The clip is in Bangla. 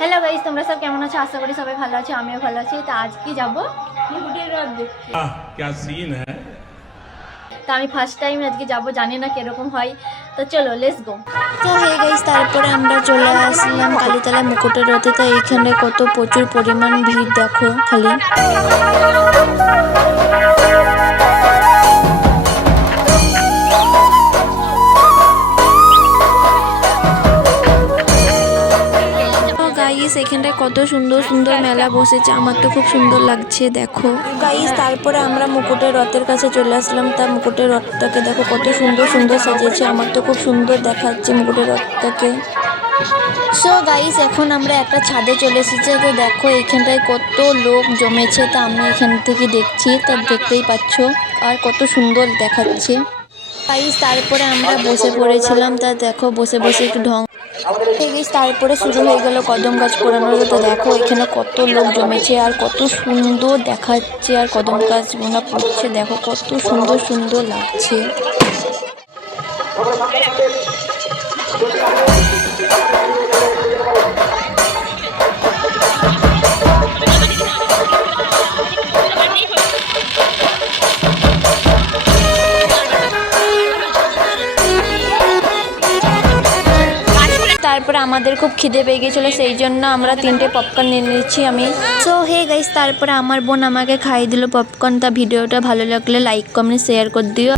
হ্যালো গাইস তোমরা সব কেমন আছো? আশা করি সবাই ভালো আছো আমিও ভালো আছি। তো আজকে যাব মুকুটের রথ দেখতে তো আমি ফার্স্ট টাইম আজকে যাব জানি না কীরকম হয়। তো চলো লেটস গো তো হয়ে গাইস তারপরে আমরা চলে আসলাম কালীতলা মুকুটের রথে। তো এইখানে কত প্রচুর পরিমাণ ভিড় দেখো খালি। গাইস এখানটায় কত সুন্দর সুন্দর মেলা বসেছে। আমার তো খুব সুন্দর লাগছে, দেখো। গাইস তারপরে আমরা মুকুটের রথের কাছে চলে আসলাম। তা মুকুটের রথটাকে দেখো কত সুন্দর সুন্দর সাজিয়েছে। আমার তো খুব সুন্দর দেখাচ্ছে মুকুটের রথটাকে। সো গাইস এখন আমরা একটা ছাদে চলে এসেছি। তো দেখো, এখানটায় কত লোক জমেছে। তা আমি এখান থেকে দেখছি। তা দেখতেই পাচ্ছ আর কত সুন্দর দেখাচ্ছে। গাইস তারপরে আমরা বসে পড়েছিলাম। তা দেখো, বসে বসে একটু ঢং তারপরে শুরু হয়ে গেল কদম গাছ পোড়ানোর। তো দেখো, এখানে কত লোক জমেছে আর কত সুন্দর দেখাচ্ছে আর কদম গাছ গোনা পড়ছে। দেখো, কত সুন্দর সুন্দর লাগছে। তারপরে আমাদের খুব খিদে পেয়ে গেছিল সেই জন্য আমরা তিনটে পপকর্ন নিয়ে নিয়েছি আমি। সো হে গাইস তারপরে আমার বোন আমাকে খাইয়ে দিল পপকর্ন তা ভিডিওটা ভালো লাগলে লাইক কমেন্ট শেয়ার করে দিও।